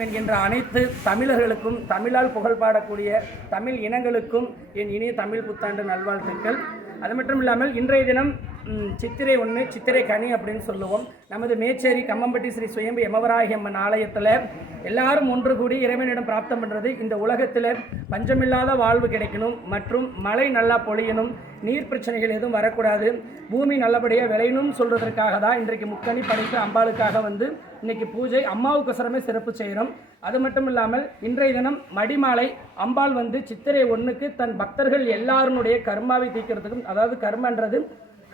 என்கின்ற அனைத்து தமிழர்களுக்கும் தமிழால் புகழ் பாடக்கூடிய தமிழ் இனங்களுக்கும் என் இனிய தமிழ் புத்தாண்டு நல்வாழ்த்துக்கள். அது மட்டும் இல்லாமல் இன்றைய தினம் சித்திரை ஒன்று சித்திரை கனி அப்படின்னு சொல்லுவோம். நமது மேச்சேரி கம்மம்பட்டி ஸ்ரீ சுயம்பு யமவராகி அம்மன் ஆலயத்தில் எல்லாரும் ஒன்று கூடி இறைவனிடம் பிராப்தம் பண்ணுறது இந்த உலகத்தில் பஞ்சமில்லாத வாழ்வு கிடைக்கணும் மற்றும் மழை நல்லா பொழியணும் நீர் பிரச்சனைகள் எதுவும் வரக்கூடாது பூமி நல்லபடியாக விளையணும்னு சொல்கிறதுக்காக தான் இன்றைக்கு முக்கணி படைத்து அம்பாளுக்காக வந்து இன்றைக்கி பூஜை அம்மாவுக்கொசரமே சிறப்பு செய்கிறோம் அது மட்டும் இல்லாமல் இன்றைய தினம் மடிமாலை அம்பாள் வந்து சித்திரை ஒன்றுக்கு தன் பக்தர்கள் எல்லாருனுடைய கர்மாவை தீர்க்கிறதுக்கும் அதாவது கர்மன்றது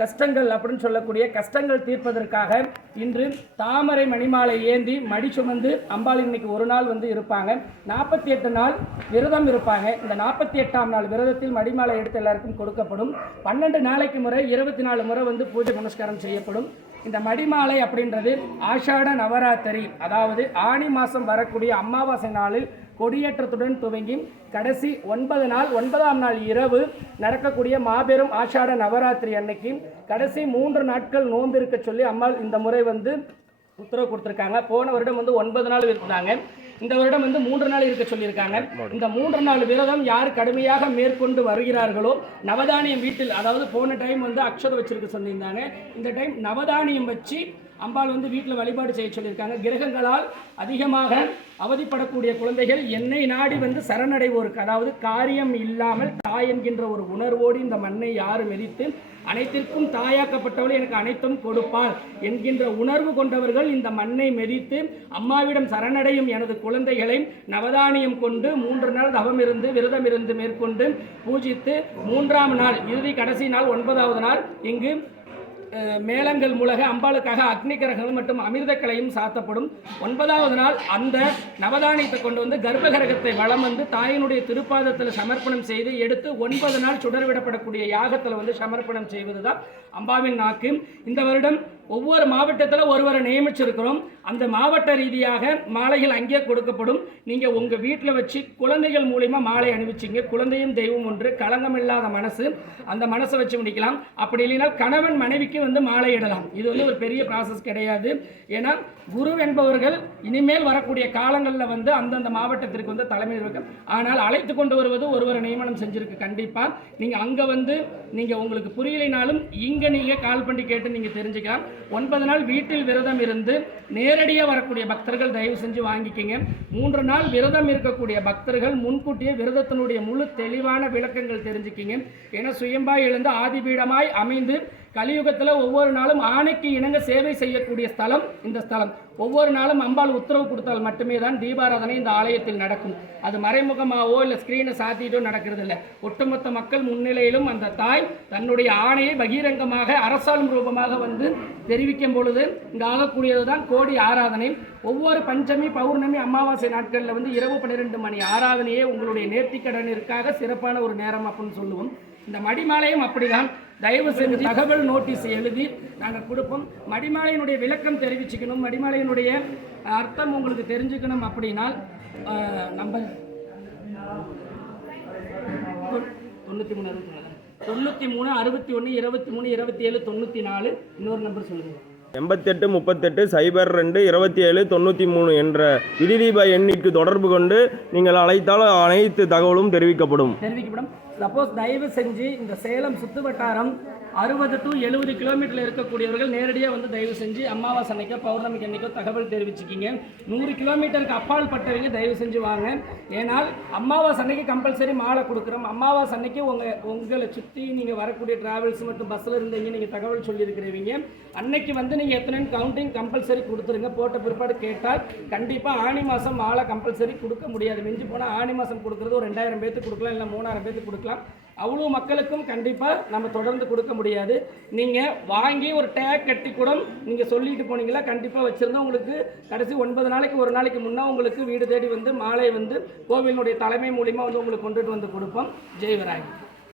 கஷ்டங்கள் அப்படின்னு சொல்லக்கூடிய கஷ்டங்கள் தீர்ப்பதற்காக இன்று தாமரை மணிமாலை ஏந்தி மடி சுமந்து அம்பாள் இன்னைக்கு ஒரு நாள் வந்து இருப்பாங்க. நாற்பத்தி எட்டு நாள் விரதம் இருப்பாங்க. இந்த நாற்பத்தி எட்டாம் நாள் விரதத்தில் மடிமாலை எடுத்து எல்லாருக்கும் கொடுக்கப்படும். பன்னெண்டு நாளைக்கு முறை இருபத்தி நாலு முறை வந்து பூஜை புனஸ்காரம் செய்யப்படும். இந்த மடிமாலை அப்படின்றது ஆஷாட நவராத்திரி. அதாவது ஆணி மாதம் வரக்கூடிய அமாவாசை நாளில் கொடியேற்றத்துடன் துவங்கி கடைசி ஒன்பது நாள் ஒன்பதாம் நாள் இரவு நடக்கக்கூடிய மாபெரும் ஆஷாட நவராத்திரி அன்னைக்கு கடைசி மூன்று நாட்கள் நோன்பு இருக்க சொல்லி அம்மாள் இந்த முறை வந்து உத்தரவு கொடுத்துருக்காங்க. போன வருடம் வந்து ஒன்பது நாள் இருந்தாங்க இந்த வருடம் வந்து மூன்று நாள் இருக்க சொல்லியிருக்காங்க. இந்த மூன்று நாள் விரதம் யார் கடுமையாக மேற்கொண்டு வருகிறார்களோ நவதானியம் வீட்டில் அதாவது போன டைம் வந்து அக்ஷதை வச்சிருக்க சொல்லியிருந்தாங்க. இந்த டைம் நவதானியம் வச்சு அம்பாள் வந்து வீட்டில் வழிபாடு செய்ய சொல்லியிருக்காங்க. கிரகங்களால் அதிகமாக அவதிப்படக்கூடிய குழந்தைகள் என்னை நாடி வந்து சரணடைவோருக்கு அதாவது காரியம் இல்லாமல் தாய் என்கின்ற ஒரு உணர்வோடு இந்த மண்ணை யார் மெதித்து அனைத்திற்கும் தாயாக்கப்பட்டவள் எனக்கு அனைத்தும் கொடுப்பாள் என்கின்ற உணர்வு கொண்டவர்கள் இந்த மண்ணை மெதித்து அம்மாவிடம் சரணடையும் எனது குழந்தைகளை நவதானியம் கொண்டு மூன்று நாள் தவம் இருந்து விரதம் இருந்து மேற்கொண்டு பூஜித்து மூன்றாம் நாள் இறுதி கடைசி நாள் ஒன்பதாவது நாள் இங்கு மேளங்கள் மூலக அம்பாளுக்காக அக்னி கிரகங்கள் மற்றும் அமிர்தக்கலையும் சாத்தப்படும். ஒன்பதாவது நாள் அந்த நவதானியத்தை கொண்டு வந்து கர்ப்பகிரகத்தை வளம் வந்து தாயினுடைய திருப்பாதத்தில் சமர்ப்பணம் செய்து எடுத்து ஒன்பது நாள் சுடர்விடப்படக்கூடிய யாகத்தில் வந்து சமர்ப்பணம் செய்வது தான் அம்பாவின் நாக்கு. இந்த வருடம் ஒவ்வொரு மாவட்டத்தில் ஒருவரை நியமிச்சிருக்கிறோம். அந்த மாவட்ட ரீதியாக மாலைகள் அங்கே கொடுக்கப்படும். நீங்கள் உங்கள் வீட்டில் வச்சு குழந்தைகள் மூலிமா மாலை அணிவிச்சிங்க. குழந்தையும் தெய்வம் ஒன்று களங்கமில்லாத மனசு. அந்த மனசை வச்சு முடிக்கலாம். அப்படி இல்லைன்னா கணவன் மனைவிக்கு வந்து மாலை இடலாம். இது வந்து ஒரு பெரிய ப்ராசஸ் கிடையாது. ஏன்னா குரு என்பவர்கள் இனிமேல் வரக்கூடிய காலங்களில் வந்து அந்தந்த மாவட்டத்திற்கு வந்து தலைமை இருக்கும் ஆனால் அழைத்து கொண்டு வருவது ஒருவரை நியமனம் செஞ்சிருக்கு கண்டிப்பாக நீங்கள் அங்கே வந்து நீங்கள் உங்களுக்கு புரியலைனாலும் இங்கே நீங்கள் கால் பண்ணி கேட்டு நீங்கள் தெரிஞ்சுக்கலாம். ஒன்பது நாள் வீட்டில் விரதம் இருந்து நேரடியாக வரக்கூடிய பக்தர்கள் தயவு செஞ்சு வாங்கிக்கிங்க. மூன்று நாள் விரதம் இருக்கக்கூடிய பக்தர்கள் முன்கூட்டியே விரதத்தினுடைய முழு தெளிவான விளக்கங்கள் தெரிஞ்சுக்கிங்க. ஏன்னா சுயம்பாய் எழுந்து ஆதிபீடமாய் அமைந்து கலியுகத்தில் ஒவ்வொரு நாளும் ஆணைக்கு இணங்க சேவை செய்யக்கூடிய ஸ்தலம் இந்த ஸ்தலம். ஒவ்வொரு நாளும் அம்பாள் உத்தரவு கொடுத்தால் மட்டுமே தான் தீபாராதனை இந்த ஆலயத்தில் நடக்கும். அது மறைமுகமாகவோ இல்லை ஸ்க்ரீனை சாத்திட்டோ நடக்கிறது இல்லை ஒட்டுமொத்த மக்கள் முன்னிலையிலும் அந்த தாய் தன்னுடைய ஆணையை பகிரங்கமாக அரசாளும் ரூபமாக வந்து தெரிவிக்கும் பொழுது இங்கு ஆகக்கூடியது தான் கோடி ஆராதனை. ஒவ்வொரு பஞ்சமி பௌர்ணமி அமாவாசை நாட்களில் வந்து இரவு பன்னிரெண்டு மணி ஆராதனையே உங்களுடைய நேர்த்திக்கடனிற்காக சிறப்பான ஒரு நேரம் அப்படின்னு சொல்லுவோம். இந்த மடிமாலையும் அப்படிதான். தயவு செஞ்சு தகவல் நோட்டீஸ் எழுதி நாங்கள் கொடுப்போம். மடிமாலையினுடைய விளக்கம் தெரிவிச்சுக்கணும். மடிமாலையினுடைய அர்த்தம் உங்களுக்கு தெரிஞ்சுக்கணும் அப்படின்னால் நம்ம தொண்ணூற்றி மூணு அறுபத்தி நாலு. தொண்ணூற்றி மூணு அறுபத்தி ஒன்று இருபத்தி மூணு இருபத்தி ஏழு தொண்ணூற்றி நாலு. இன்னொரு நம்பர் சொல்லுங்கள் எண்பத்தெட்டு முப்பத்தெட்டு சைபர் ரெண்டு இருபத்தி ஏழு தொண்ணூற்றி மூணு என்ற விதிதீப எண்ணிற்கு தொடர்பு கொண்டு நீங்கள் அழைத்தால் அனைத்து தகவலும் தெரிவிக்கப்படும். தெரிவிக்கப்படும். சப்போஸ் தயவு செஞ்சு இந்த சேலம் சுத்து வட்டாரம் அறுபது டு எழுபது கிலோமீட்டரில் இருக்கக்கூடியவர்கள் நேரடியாக வந்து தயவு செஞ்சு அமாவாசை அன்னைக்கோ பௌர்ணமிக்கு அன்னைக்கோ தகவல் தெரிவிச்சுக்கிங்க. நூறு கிலோமீட்டருக்கு அப்பால் பட்டவங்க தயவு செஞ்சு வாங்க. ஏன்னால் அமாவாசை அன்னைக்கு கம்பல்சரி மாலை கொடுக்குறோம். அமாவாசை அன்னைக்கு உங்கள் உங்களை சுற்றி நீங்கள் வரக்கூடிய டிராவல்ஸ் மற்றும் பஸ்ஸில் இருந்தீங்க நீங்கள் தகவல் சொல்லியிருக்கிறவங்க அன்னைக்கு வந்து நீங்கள் எத்தனை கவுண்டிங் கம்பல்சரி கொடுத்துருங்க போட்ட பிற்பாடு கேட்டால் கண்டிப்பாக ஆணி மாதம் மாலை கம்பல்சரி கொடுக்க முடியாது. மிஞ்சி போனால் ஆணி மாதம் கொடுக்குறது ஒரு ரெண்டாயிரம் பேர்த்துக்கு கொடுக்கலாம் இல்லை மூணாயிரம் பேர்த்து கொடுக்கலாம். அவ்வளோ மக்களுக்கும் கண்டிப்பாக நம்ம தொடர்ந்து கொடுக்க முடியாது. நீங்கள் வாங்கி ஒரு டேக் கட்டி கூட நீங்கள் சொல்லிட்டு போனீங்களா கண்டிப்பாக வச்சுருந்தா உங்களுக்கு கடைசி ஒன்பது நாளைக்கு ஒரு நாளைக்கு முன்னே உங்களுக்கு வீடு தேடி வந்து மாலை வந்து கோவிலினுடைய தலைமை மூலிமா வந்து உங்களுக்கு கொண்டுட்டு வந்து கொடுப்போம். ஜெய் விராகி